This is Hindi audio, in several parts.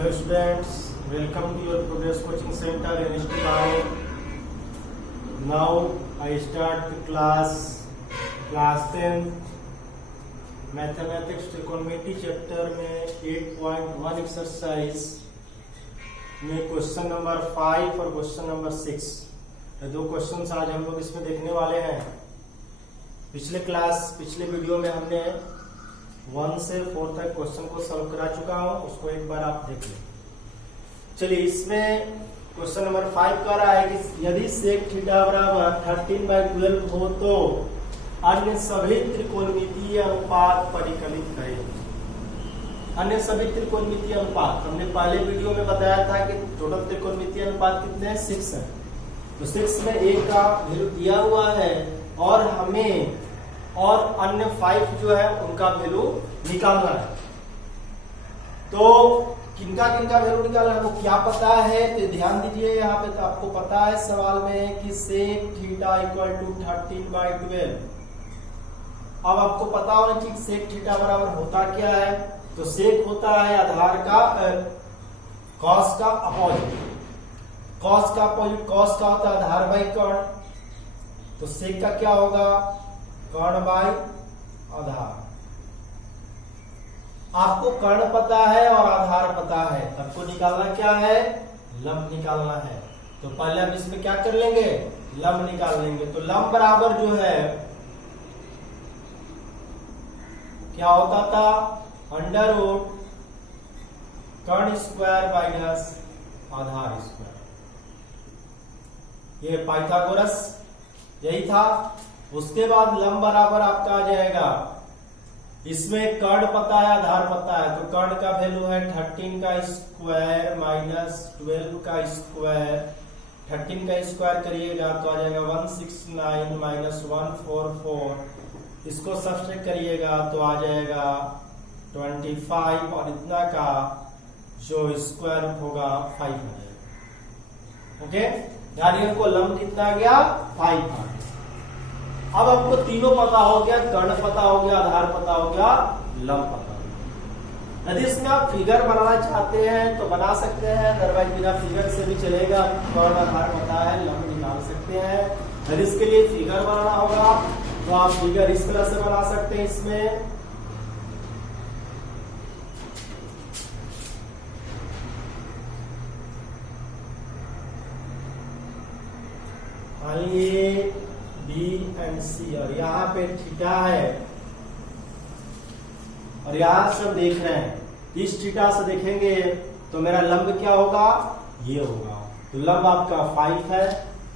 Hello students, welcome to your Progress Coaching Center in Istiqamah. Now I start the class 10 mathematics trigonometry chapter में 8.1 एक्सरसाइज में क्वेश्चन नंबर 5 और क्वेश्चन नंबर 6 दो क्वेश्चंस आज हम लोग इसमें देखने वाले हैं। पिछले वीडियो में हमने 1 से 4 तक क्वेश्चन को सॉल्व करा चुका हूं, उसको एक बार आप देख लें। चलिए, इसमें क्वेश्चन नंबर 5 कह रहा है कि यदि सेक थीटा बराबर 13/12 हो तो अन्य सभी त्रिकोणमितीय अनुपात परिकलित करें। अन्य सभी त्रिकोणमितीय अनुपात हमने पहले वीडियो में बताया था कि टोटल त्रिकोणमितीय अनुपात कितने हैं, 6 है। तो 6 में 1 का वैल्यू दिया हुआ है और हमें और अन्य 5 जो है उनका वैल्यू निकालना है। तो किनका वैल्यू निकालना है वो क्या पता है, तो ध्यान दीजिए। यहाँ पे तो आपको पता है सवाल में कि सेक थीटा इक्वल टू 13/12। अब आपको पता होना चाहिए सेक थीटा बराबर होता क्या है। तो सेक होता है आधार का कॉस का अपोजिट। कॉस का अपोजिट कॉस का होता है आधार बाई कर्ण। तो सेक का क्या होगा, कर्ण बाई आधार। आपको कर्ण पता है और आधार पता है, आपको निकालना क्या है, लंब निकालना है। तो पहले हम इसमें क्या कर लेंगे, लंब निकाल लेंगे। तो लंब बराबर जो है क्या होता था, अंडर रूट कर्ण स्क्वायर माइनस आधार स्क्वायर। ये पाइथागोरस यही था। उसके बाद लंब बराबर आपका आ जाएगा, इसमें कर्ण पता है आधार पता है। तो कर्ण का वैल्यू है 13 का स्क्वायर माइनस 12 का स्क्वायर। 13 का स्क्वायर करिएगा तो आ जाएगा 169 माइनस 144। इसको सब्ट्रैक्ट करिएगा तो आ जाएगा 25 और इतना का जो स्क्वायर रूट होगा 5 आ जाएगा। ओके, यानी हमको लंब कितना आ गया, 5 आ गया। अब आपको तीनों पता हो गया, कर्ण पता हो गया, आधार पता हो गया, लंब पता हो गया। यदि इसमें आप फिगर बनाना चाहते हैं तो बना सकते हैं, अदरवाइज बिना फिगर से भी चलेगा। कर्ण आधार पता है, लंब निकाल सकते हैं। यदि इसके लिए फिगर बनाना होगा तो आप फिगर इस तरह से बना सकते हैं। इसमें ये बी एंड सी और यहाँ पे थीटा है और यहां से हम देख रहे हैं, इस थीटा से देखेंगे तो मेरा लंब क्या होगा, ये होगा। तो लंब आपका 5 है,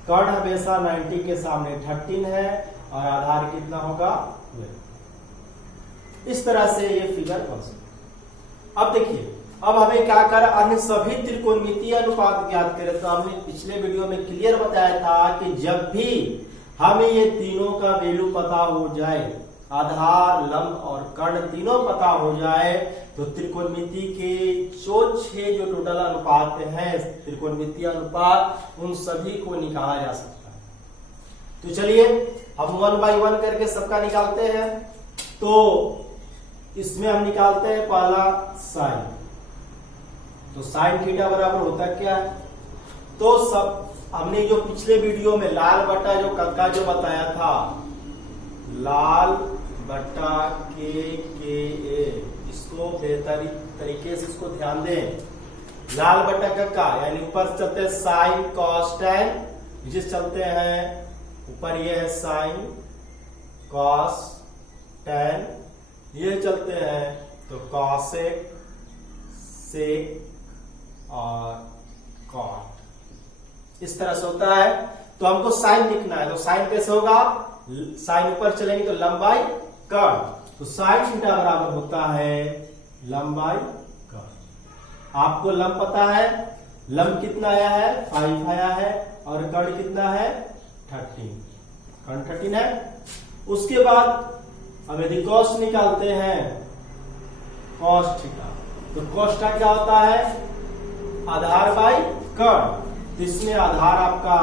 कर्ण हमेशा 90 के सामने 13 है और आधार कितना होगा 12। इस तरह से ये फिगर बन सकता। अब देखिए, अब हमें क्या कर, अन्य सभी त्रिकोणमितीय अनुपात ज्ञात करें। तो हमने पिछले वीडियो में क्लियर बताया था कि जब भी हमें ये तीनों का वैल्यू पता हो जाए, आधार लंब और कर्ण तीनों पता हो जाए, तो त्रिकोणमिति के जो 6 जो टोटल अनुपात हैं, त्रिकोणमितीय अनुपात, उन सभी को निकाला जा सकता है। तो चलिए हम 1 बाई 1 करके सबका निकालते हैं। तो इसमें हम निकालते हैं पहला साइन। तो साइन थीटा बराबर होता क्या है, तो सब हमने जो पिछले वीडियो में लाल बटा जो कक्का जो बताया था, लाल बटा के ए, इसको बेहतरी तरीके से इसको ध्यान दें। लाल बटा कक्का यानी ऊपर चलते हैं साइन कॉस टैन, नीचे चलते हैं ऊपर ये है साइन कॉस टैन, ये चलते हैं तो कॉसेक सेक और कॉट, इस तरह से होता है। तो हमको साइन लिखना है, तो साइन कैसे होगा, साइन ऊपर चलेंगे तो लंबाई कर्ण। तो साइन थीटा बराबर होता है लंबाई कर्ण। आपको लंब पता है, लंब कितना आया है, 5 आया है और कर्ण कितना है 13, कर्ण 13 है। उसके बाद अब यदि कॉस निकालते हैं, कॉस थीटा, तो कॉस थीटा क्या होता है, आधार बाई कर्ण। तो इसमें आधार आपका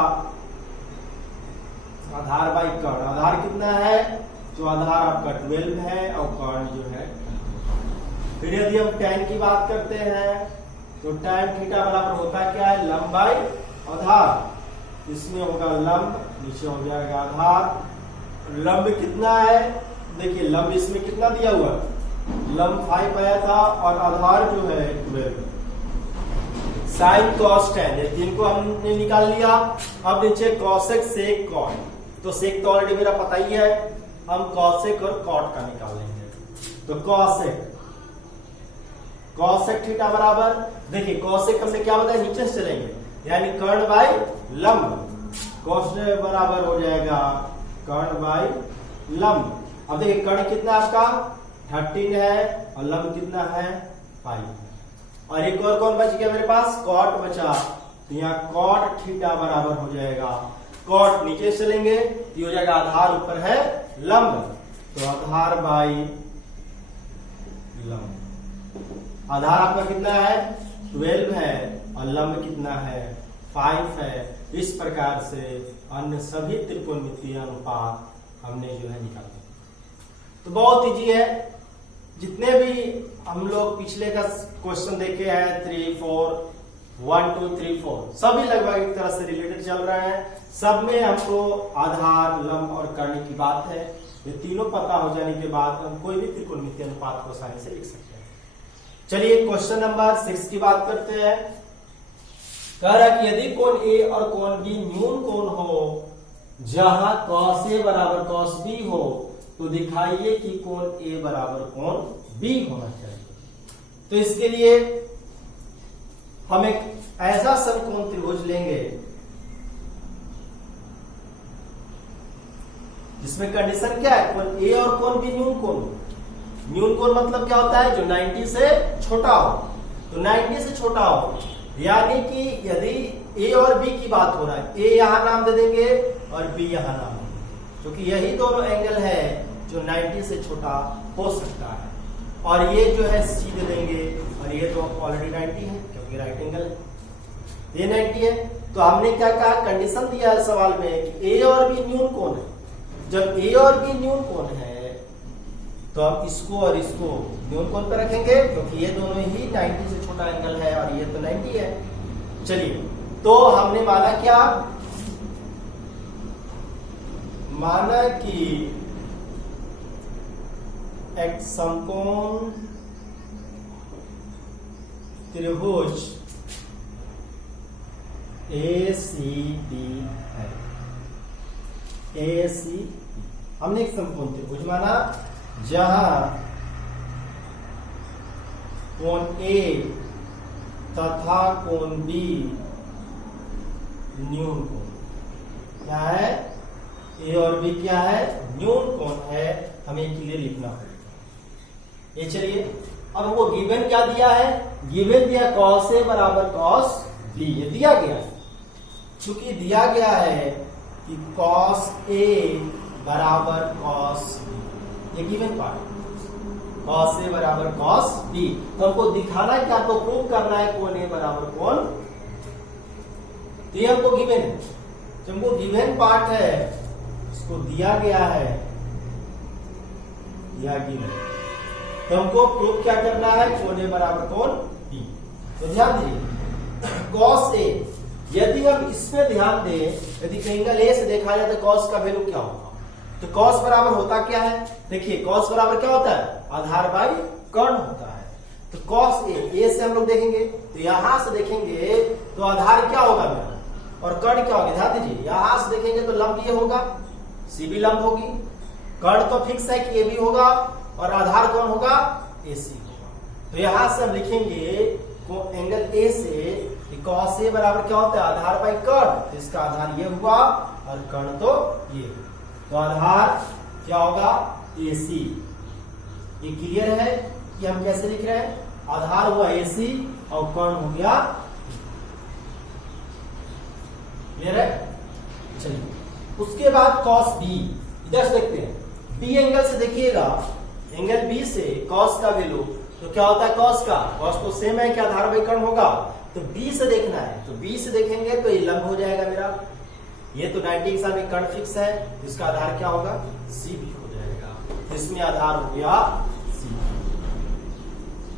आधार बाई कर्ण, आधार कितना है, तो आधार आपका 12 है और कर्ण जो है। फिर यदि हम tan की बात करते हैं तो tan थीटा बराबर होता क्या है, लंब बाई आधार। इसमें होगा लंब, नीचे हो जाएगा आधार। लंब कितना है, देखिए लंब इसमें कितना दिया हुआ, लंब 5 आया था और आधार जो है 12। साइन कॉस टेन, ये तीन को हमने निकाल लिया। अब नीचे कॉसेक सेक कॉट, तो सेक तो ऑलरेडी मेरा पता ही है, हम कॉसेक और कॉट का निकाल लेंगे। तो कॉसेक थीटा बराबर, देखिए कॉसेक हमने क्या बताया, नीचे से चलेंगे यानी कर्ण बाई लंब। कॉसेक बराबर हो जाएगा कर्ण बाई लंब। अब देखिए कर्ण कितना आपका 13 है और लंब कितना है 5। और एक और कौन बच गया मेरे पास, कॉट बचा। तो यहाँ कॉट थीटा बराबर हो जाएगा, कॉट नीचे चलेंगे तो हो जाएगा आधार ऊपर है लंब, तो आधार बाई लंब। आधार आपका कितना है 12 है और लंब कितना है 5 है। इस प्रकार से अन्य सभी त्रिकोणमितीय अनुपात हमने जो है निकाले। तो बहुत इजी है, जितने भी हम लोग पिछले का क्वेश्चन देखे हैं 3, 4, 1, 2, 3, 4 सभी लगभग एक तरह से रिलेटेड चल रहे हैं। सब में हमको आधार, लंब और कर्ण की बात है। ये तीनों पता हो जाने के बाद हम कोई भी त्रिकोणमितीय अनुपात को आसानी से लिख सकते हैं। चलिए क्वेश्चन नंबर 6 की बात करते हैं। कह रहा कि यदि कोण ए और कोण बी न्यून कोण हो जहां cos ए बराबर cos बी हो, तो दिखाइए कि कोण ए बराबर कोण बी होना चाहिए। तो इसके लिए हम एक ऐसा समकोण त्रिभुज लेंगे जिसमें कंडीशन क्या है, कोण ए और कोण बी न्यून कोण। न्यून कोण मतलब क्या होता है, जो 90 से छोटा हो। तो 90 से छोटा हो यानी कि यदि ए और बी की बात हो रहा है, ए यहां नाम दे देंगे और बी यहां नाम, क्योंकि यही दोनों एंगल है जो 90 से छोटा हो सकता है। और ये जो है सी दे देंगे और ये तो ऑलरेडी 90 है क्योंकि राइट एंगल है, ये 90 है। तो हमने क्या कहा, कंडीशन दिया है सवाल में कि ए और बी न्यून कोण है। जब ए और बी न्यून कोण है तो हम इसको और इसको न्यून कोण पे रखेंगे, क्योंकि ये दोनों ही 90 से छोटा एंगल है और ये तो 90 है। चलिए, तो हमने माना क्या, माना कि एक समकोण त्रिभुज ACD है। ACD हमने एक समकोण त्रिभुज माना जहां कोण A तथा कोण B न्यून कोण। क्या है, A और B क्या है, न्यून कोण है। हमें के लिए लिखना पड़ेगा ये। चलिए, अब हमको गिवन क्या दिया है, गिवन दिया cos A बराबर cos B, ये दिया गया है। चूंकि दिया गया है कि cos A बराबर cos B, ये गिवन पार्ट, cos A बराबर cos B। तो हमको दिखाना है कि आपको प्रूव करना है कोण A बराबर कोण, तो ये हमको गिवन है। तो हमको गिवन पार्ट है, इसको दिया गया है, या गिवन। तो हमको प्रूव क्या करना है, कोण A बराबर कोण B। तो ध्यान दीजिए, cos A, यदि हम इसमें ध्यान दें, यदि एंगल A से देखा जाए तो cos का वैल्यू क्या होगा। तो cos बराबर होता क्या है, देखिए cos बराबर क्या होता है, आधार बाई कर्ण होता है। तो cos A से हम लोग देखेंगे, तो यहां से देखेंगे तो आधार क्या होगा मेरा और कर्ण क्या होगा। ध्यान दीजिए, यहां से देखेंगे तो लंब ये होगा, सी भी लंब होगी, कर्ण तो फिक्स है कि ये भी होगा और आधार कौन होगा, AC होगा। तो यहां से हम लिखेंगे एंगल A से cos A बराबर क्या होता है, आधार बाई कर्ण। तो इसका आधार ये हुआ और कर्ण तो ये, तो आधार क्या होगा AC। ये क्लियर है कि हम कैसे लिख रहे हैं, आधार हुआ AC और कर्ण हो गया, क्लियर है। चलिए, उसके बाद cos B, इधर से देखते हैं, B एंगल से देखिएगा, एंगल B से cos का वैल्यू तो क्या होता है, cos का, cos तो सेम है कि आधार बाई कर्ण होगा। तो B से देखना है, तो B से देखेंगे तो ये लंब हो जाएगा मेरा, ये तो 90 के साथ में कर्ण फिक्स है, इसका आधार क्या होगा, C भी हो जाएगा। इसमें आधार हो गया C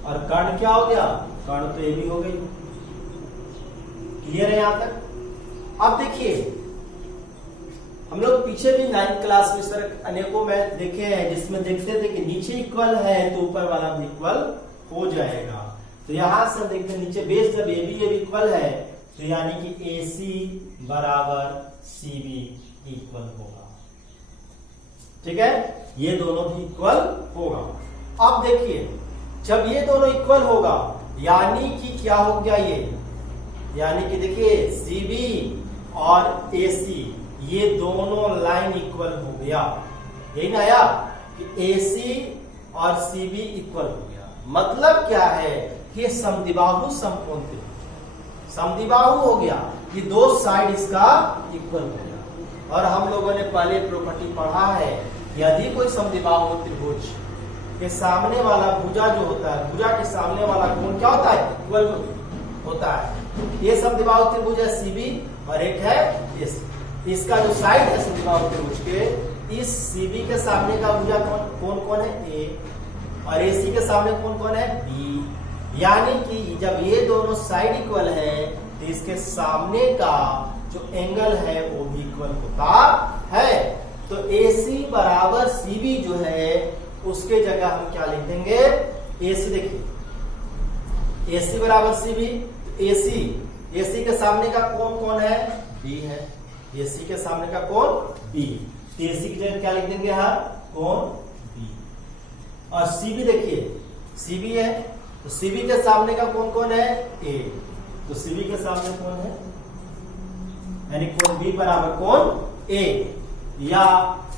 और कर्ण क्या हो गया कर्ण तो ये भी हो गई। क्लियर है यहां तक? अब देखिए हम लोग पीछे भी 9th क्लास में सर अनेकों मैथ देखे हैं जिसमें देखते थे कि नीचे इक्वल है तो ऊपर वाला भी इक्वल हो जाएगा। तो यहां से देखते हैं नीचे बेस जब ए भी इक्वल है तो यानी कि AC बराबर CB इक्वल होगा। ठीक है, ये दोनों भी इक्वल होगा। अब देखिए जब ये दोनों इक्वल होगा यानी कि क्या हो गया ये, यानी कि देखिए CB और AC ये दोनों लाइन इक्वल हो गया। यही ना आया कि AC और CB इक्वल हो गया। मतलब क्या है कि समद्विबाहु समकोण त्रिभुज, समद्विबाहु हो गया, ये दो साइड इसका इक्वल हो गया। और हम लोगों ने पहले प्रॉपर्टी पढ़ा है यदि कोई समद्विबाहु त्रिभुज के सामने वाला भुजा जो होता है, भुजा के सामने वाला कोण क्या होता है, इक्वल होता है। ये समद्विबाहु त्रिभुज है CB और एक है AC। इसका जो साइड है समद्विबाहु त्रिभुज के, इस CB के सामने का भुजा कौन कौन है A और AC के सामने कौन कौन है B। यानी कि जब ये दोनों साइड इक्वल है तो इसके सामने का जो एंगल है वो भी इक्वल होता है। तो AC बराबर CB जो है उसके जगह हम क्या लिख देंगे, AC देखिए AC बराबर CB, AC के सामने का कोण कौन है, B है। AC के सामने का कोण B, तो AC की जगह क्या लिख देंगे यहाँ, कोण B। और CB देखिए CB है तो CB के सामने का कोण कौन है, A, तो CB के सामने कौन है, यानी कोण B बराबर कोण A या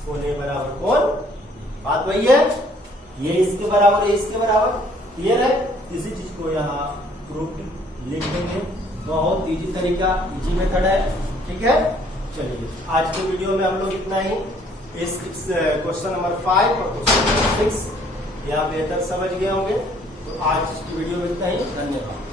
कोण A बराबर कोण, बात वही है, ये इसके बराबर है, इसके बराबर। क्लियर है? इसी चीज को यहाँ प्रूफ लिख देंगे। बहुत इजी तरीका, इजी मेथड है। ठीक है, चलिए आज के वीडियो में हम लोग इतना ही। इस क्वेश्चन नंबर 5 और क्वेश्चन नंबर 6 या बेहतर समझ गए होंगे। तो आज की वीडियो में इतना ही, धन्यवाद।